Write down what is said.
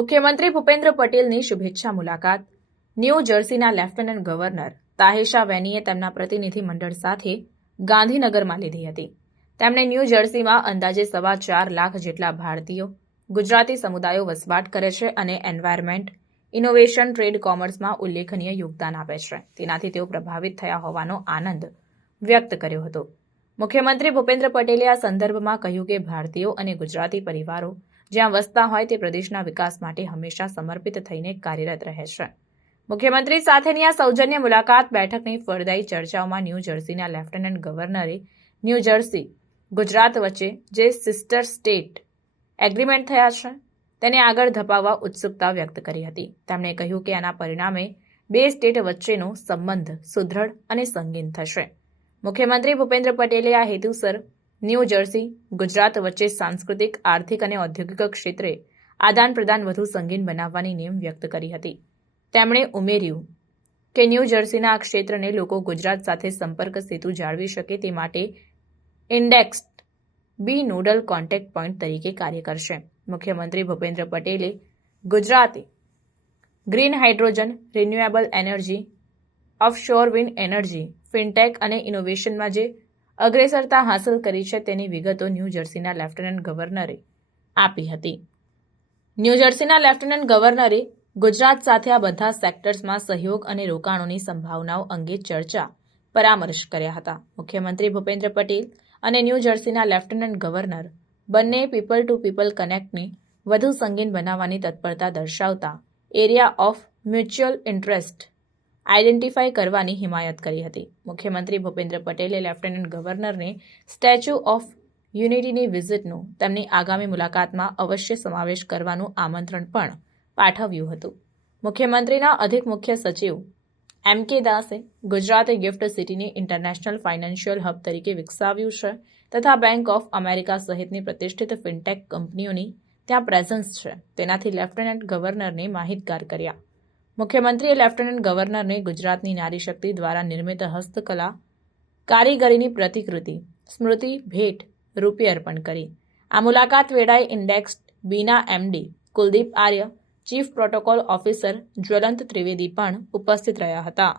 મુખ્યમંત્રી ભૂપેન્દ્ર પટેલની શુભેચ્છા મુલાકાત. ન્યૂ જર્સીના લેફ્ટનન્ટ ગવર્નર તાહેશા વેનીએ તેમના પ્રતિનિધિ મંડળ સાથે ગાંધીનગરમાં લીધી હતી. તેમણે ન્યૂ જર્સીમાં અંદાજે 4.25 લાખ જેટલા ભારતીયો, ગુજરાતી સમુદાયો વસવાટ કરે છે અને એન્વાયરમેન્ટ, ઇનોવેશન, ટ્રેડ, કોમર્સમાં ઉલ્લેખનીય યોગદાન આપે છે. તેનાથી તેઓ પ્રભાવિત થયા હોવાનો આનંદ વ્યક્ત કર્યો હતો. મુખ્યમંત્રી ભૂપેન્દ્ર પટેલે આ સંદર્ભમાં કહ્યું કે ભારતીયો અને ગુજરાતી પરિવારો જ્યાં વસતા હોય તે પ્રદેશના વિકાસ માટે હંમેશા સમર્પિત થઈને કાર્યરત રહે છે. મુખ્યમંત્રી સાથેની આ સૌજન્ય મુલાકાત બેઠકની ફળદાયી ચર્ચાઓમાં ન્યૂ જર્સીના લેફ્ટનન્ટ ગવર્નરે ન્યૂ જર્સી, ગુજરાત વચ્ચે જે સિસ્ટર સ્ટેટ એગ્રીમેન્ટ થયા છે તેને આગળ ધપાવવા ઉત્સુકતા વ્યક્ત કરી હતી. તેમણે કહ્યું કે આના પરિણામે બે સ્ટેટ વચ્ચેનો સંબંધ સુદૃઢ અને સંગીન થશે. મુખ્યમંત્રી ભૂપેન્દ્ર પટેલે આ હેતુસર ન્યૂ જર્સી, ગુજરાત વચ્ચે સાંસ્કૃતિક, આર્થિક અને ઔદ્યોગિક ક્ષેત્રે આદાન પ્રદાન વધુ સંગીન બનાવવાની નેમ વ્યક્ત કરી હતી. તેમણે ઉમેર્યું કે ન્યૂ જર્સીના આ ક્ષેત્રને લોકો ગુજરાત સાથે સંપર્ક સેતુ જાળવી શકે તે માટે ઇન્ડેક્સ્ડ બી નોડલ કોન્ટેક્ટ પોઈન્ટ તરીકે કાર્ય કરશે. મુખ્યમંત્રી ભૂપેન્દ્ર પટેલે ગુજરાતે green hydrogen, renewable energy, offshore wind energy, fintech અને ઇનોવેશનમાં જે અગ્રેસરતા હાંસલ કરી છે તેની વિગતો ન્યૂ જર્સીના લેફ્ટનન્ટ ગવર્નરે આપી હતી. ન્યૂ જર્સીના લેફ્ટનન્ટ ગવર્નરે ગુજરાત સાથે આ બધા સેક્ટર્સમાં સહયોગ અને રોકાણોની સંભાવનાઓ અંગે ચર્ચા પરામર્શ કર્યા હતા. મુખ્યમંત્રી ભૂપેન્દ્ર પટેલ અને ન્યૂ જર્સીના લેફ્ટનન્ટ ગવર્નર બંને પીપલ ટુ પીપલ કનેક્ટને વધુ સંગીન બનાવવાની તત્પરતા દર્શાવતા area of mutual interest identify કરવાની હિમાયત કરી હતી. મુખ્યમંત્રી ભૂપેન્દ્ર પટેલે લેફ્ટનન્ટ ગવર્નરને સ્ટેચ્યુ ઓફ યુનિટીની વિઝિટનું તેમની આગામી મુલાકાતમાં અવશ્ય સમાવેશ કરવાનું આમંત્રણ પણ પાઠવ્યું હતું. મુખ્યમંત્રીના અધિક મુખ્ય સચિવ એમ.કે. દાસે ગુજરાતે ગિફ્ટ સિટીને ઇન્ટરનેશનલ ફાઇનાન્શિયલ હબ તરીકે વિકસાવ્યું છે તથા બેંક ઓફ અમેરિકા સહિતની પ્રતિષ્ઠિત ફિનટેક કંપનીઓની ત્યાં પ્રેઝન્સ છે. તેનાથી લેફ્ટનન્ટ ગવર્નરને માહિતગાર કર્યા. મુખ્યમંત્રીએ લેફ્ટનન્ટ ગવર્નરને ગુજરાતની નારી શક્તિ દ્વારા નિર્મિત હસ્તકલા કારીગરીની પ્રતિકૃતિ સ્મૃતિ ભેટ રૂપે અર્પણ કરી. આ મુલાકાત વેળાએ ઇન્ડેક્સ્ડ બીના એમડી કુલદીપ આર્ય, chief protocol officer Jwalant Trivedi પણ ઉપસ્થિત રહ્યા હતા.